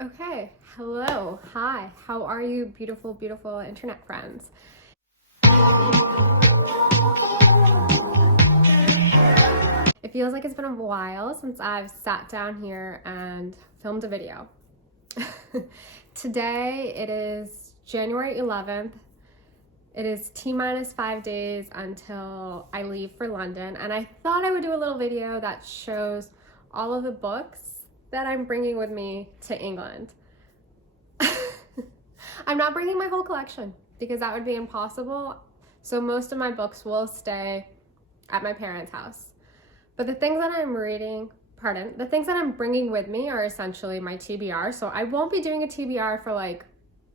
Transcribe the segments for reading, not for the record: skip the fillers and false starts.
Okay, hello, hi, how are you, beautiful, beautiful internet friends? It feels like it's been a while since I've sat down here and filmed a video. Today it is January 11th. It is T-minus 5 days until I leave for London, and I thought I would do a little video that shows all of the books that I'm bringing with me to England. I'm not bringing my whole collection because that would be impossible. So most of my books will stay at my parents' house. But the things that the things that I'm bringing with me are essentially my TBR. So I won't be doing a TBR for like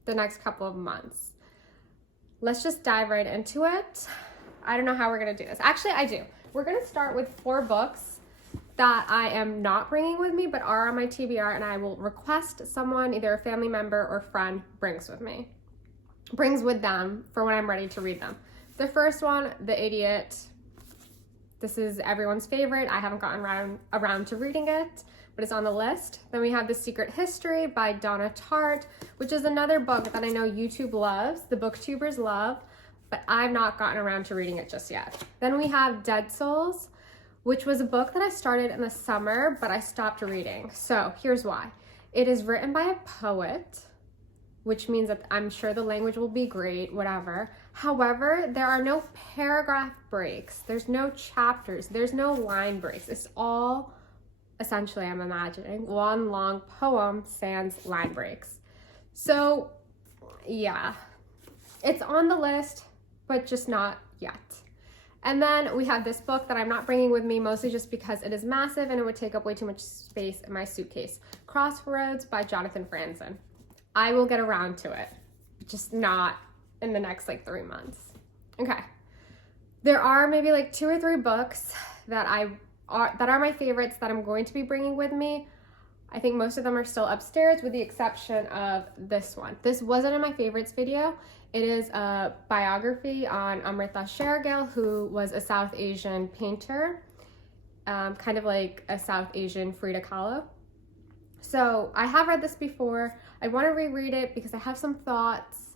the next couple of months. Let's just dive right into it. I don't know how we're gonna do this. Actually, I do. We're gonna start with 4 books that I am not bringing with me but are on my TBR, and I will request someone, either a family member or friend, brings with them for when I'm ready to read them. The first one, The Idiot. This is everyone's favorite. I haven't gotten around to reading it, but it's on the list. Then we have The Secret History by Donna Tartt, which is another book that I know YouTube loves, the booktubers love, but I've not gotten around to reading it just yet. Then we have Dead Souls, which was a book that I started in the summer, but I stopped reading. So here's why. It is written by a poet, which means that I'm sure the language will be great, whatever. However, there are no paragraph breaks. There's no chapters. There's no line breaks. It's all, essentially, I'm imagining, one long poem sans line breaks. So yeah, it's on the list, but just not yet. And then we have this book that I'm not bringing with me, mostly just because it is massive and it would take up way too much space in my suitcase. Crossroads by Jonathan Franzen. I will get around to it, just not in the next 3 months. Okay. There are maybe 2 or 3 books that are my favorites that I'm going to be bringing with me. I think most of them are still upstairs with the exception of this one. This wasn't in my favorites video. It is a biography on Amrita Shergill, who was a South Asian painter, kind of like a South Asian Frida Kahlo. So I have read this before. I want to reread it because I have some thoughts.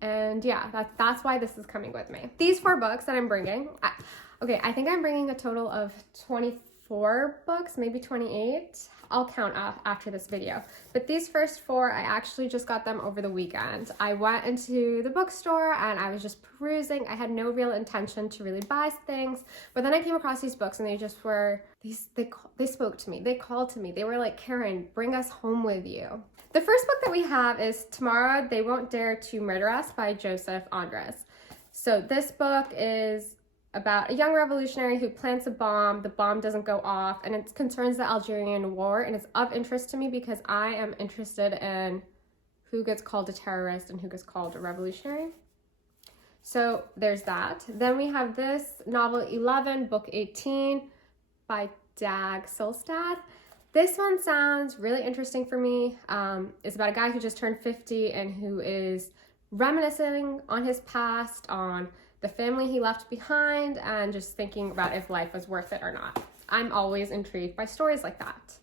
And yeah, that's why this is coming with me. These 4 books that I'm bringing, I think I'm bringing a total of 24 books, maybe 28. I'll count up after this video. But these first 4, I actually just got them over the weekend. I went into the bookstore and I was just perusing. I had no real intention to really buy things, but then I came across these books and they just were, they spoke to me. They called to me. They were like, Kiran, bring us home with you. The first book that we have is Tomorrow They Won't Dare to Murder Us by Joseph Andres. So this book is about a young revolutionary who plants a bomb. The bomb doesn't go off, and it concerns the Algerian war, and it's of interest to me because I am interested in who gets called a terrorist and who gets called a revolutionary. So there's that. Then we have this novel 11, book 18 by Dag Solstad. This one sounds really interesting for me. It's about a guy who just turned 50 and who is reminiscing on his past, on the family he left behind, and just thinking about if life was worth it or not. I'm always intrigued by stories like that.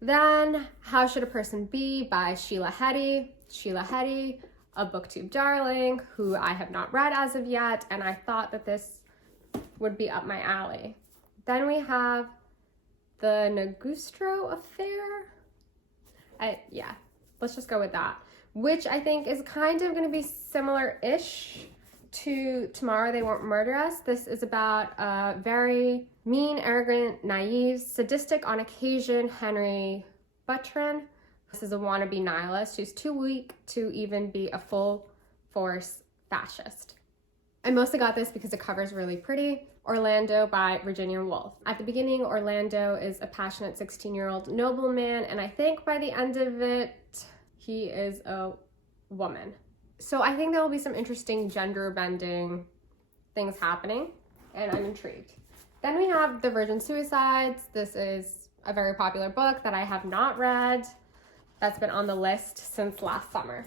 Then How Should a Person Be by Sheila Heti. Sheila Heti, a booktube darling who I have not read as of yet, and I thought that this would be up my alley. Then we have The Negustro Affair. Let's just go with that, which I think is kind of going to be similar-ish to Tomorrow They Won't Murder Us. This is about a very mean, arrogant, naive, sadistic on occasion Henry Buttrin. This is a wannabe nihilist who's too weak to even be a full-force fascist. I mostly got this because the cover's really pretty. Orlando by Virginia Woolf. At the beginning, Orlando is a passionate 16-year-old nobleman, and I think by the end of it, he is a woman. So I think there will be some interesting gender-bending things happening, and I'm intrigued. Then we have The Virgin Suicides. This is a very popular book that I have not read. That's been on the list since last summer.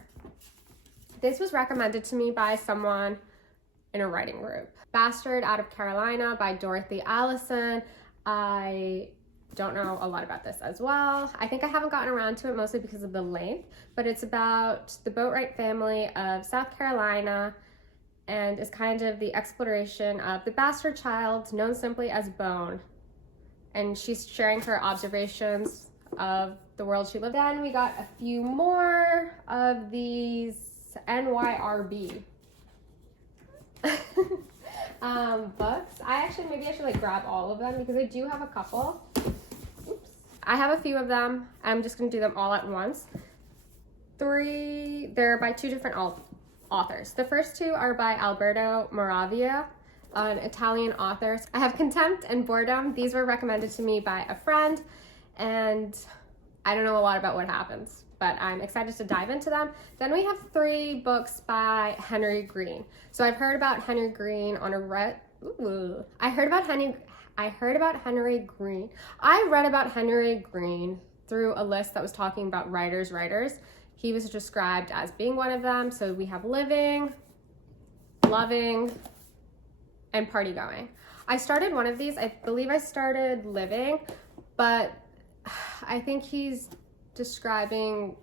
This was recommended to me by someone in a writing group. Bastard Out of Carolina by Dorothy Allison. I Don't know a lot about this as well. I think I haven't gotten around to it mostly because of the length, but it's about the Boatwright family of South Carolina and is kind of the exploration of the bastard child known simply as Bone. And she's sharing her observations of the world she lived in. Then we got a few more of these NYRB books. Maybe I should like grab all of them because I do have a couple. Oops. I have a few of them. I'm just gonna do them all at once. They're by two different authors. The first two are by Alberto Moravia, an Italian author. I have Contempt and Boredom. These were recommended to me by a friend, and I don't know a lot about what happens, but I'm excited to dive into them. Then we have 3 books by Henry Green. So I've heard about Henry Green on a I read about Henry Green through a list that was talking about writers. He was described as being one of them. So we have Living, Loving, and Party Going. I started one of these. I believe I started Living, but I think he's describing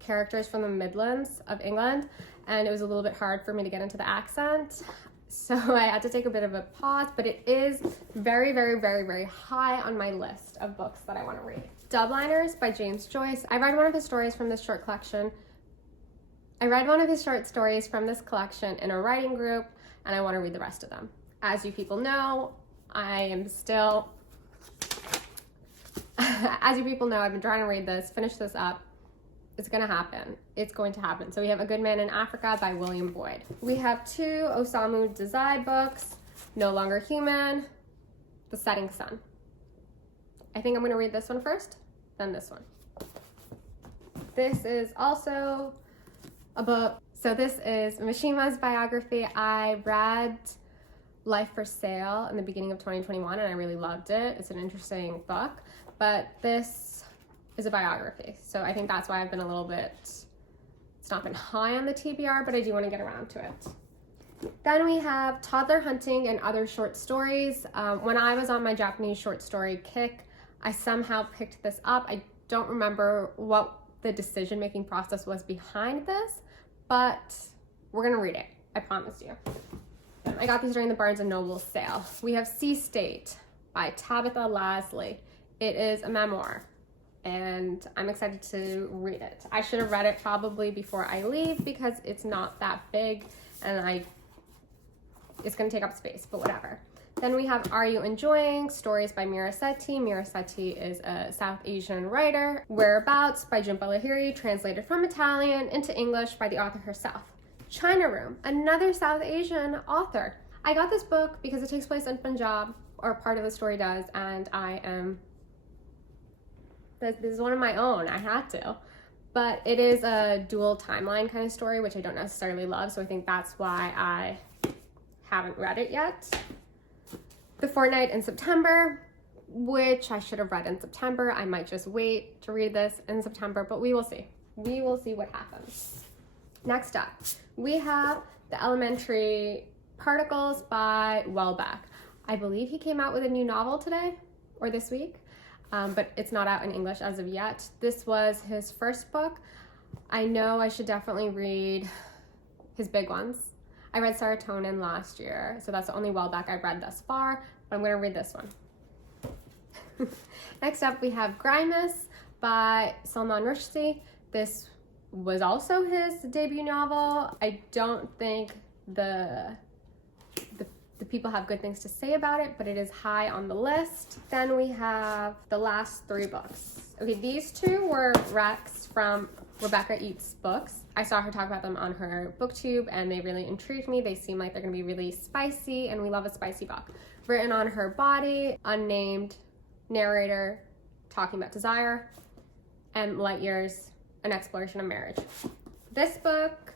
characters from the Midlands of England, and it was a little bit hard for me to get into the accent. So I had to take a bit of a pause, but it is very, very, very, very high on my list of books that I want to read. Dubliners by James Joyce. I read one of his stories from this short collection. I read one of his short stories from this collection in a writing group, and I want to read the rest of them. As you people know, as you people know, I've been trying to read this, finish this up. It's gonna happen. It's going to happen. So we have A Good Man in Africa by William Boyd. We have 2 Osamu Dazai books, No Longer Human, The Setting Sun. I think I'm gonna read this one first, then this one. This is also a book. So this is Mishima's biography. I read Life for Sale in the beginning of 2021 and I really loved it. It's an interesting book, but this is a biography. So I think that's why I've been a little bit, it's not been high on the TBR, but I do want to get around to it. Then we have Toddler Hunting and Other Short Stories. When I was on my Japanese short story kick, I somehow picked this up. I don't remember what the decision-making process was behind this, but we're gonna read it, I promise you. I got these during the Barnes & Noble sale. We have Sea State by Tabitha Lasley. It is a memoir, and I'm excited to read it. I should have read it probably before I leave because it's not that big and it's gonna take up space, but whatever. Then we have Are You Enjoying? Stories by Mira Sethi. Mira Sethi is a South Asian writer. Whereabouts by Jhumpa Lahiri, translated from Italian into English by the author herself. China Room, another South Asian author. I got this book because it takes place in Punjab, or part of the story does, and this is one of my own, I had to. But it is a dual timeline kind of story, which I don't necessarily love, so I think that's why I haven't read it yet. The Fortnight in September, which I should have read in September. I might just wait to read this in September, but we will see. We will see what happens. Next up, we have The Elementary Particles by Welbeck. I believe he came out with a new novel today or this week, but it's not out in English as of yet. This was his first book. I know I should definitely read his big ones. I read Serotonin last year, so that's the only Welbeck I've read thus far, but I'm gonna read this one. Next up, we have Grimus by Salman Rushdie. This was also his debut novel. I don't think the people have good things to say about it, but it is high on the list. Then we have the last 3 books. Okay, these 2 were recs from Rebecca Eats Books. I saw her talk about them on her booktube and they really intrigued me. They seem like they're gonna be really spicy, and we love a spicy book. Written on Her Body, unnamed narrator talking about desire, and Light Years, an exploration of marriage. This book,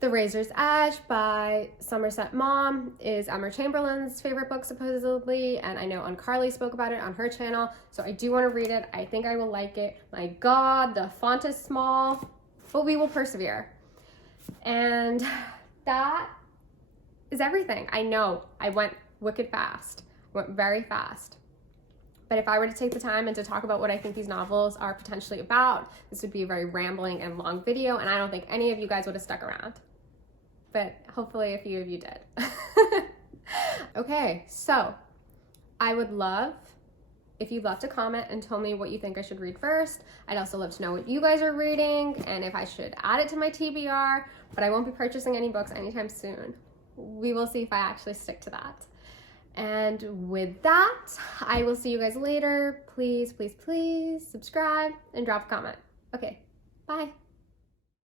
The Razor's Edge by Somerset Maugham, is Emma Chamberlain's favorite book supposedly, and I know Carly spoke about it on her channel, so I do want to read it. I think I will like it. My God, the font is small, but we will persevere. And that is everything. I know I went wicked fast, went very fast, But if I were to take the time and to talk about what I think these novels are potentially about, this would be a very rambling and long video, and I don't think any of you guys would have stuck around. But hopefully a few of you did. Okay, so I would love if you left a comment and told me what you think I should read first. I'd also love to know what you guys are reading and if I should add it to my TBR, but I won't be purchasing any books anytime soon. We will see if I actually stick to that. And with that, I will see you guys later. Please, please, please subscribe and drop a comment. Okay, bye.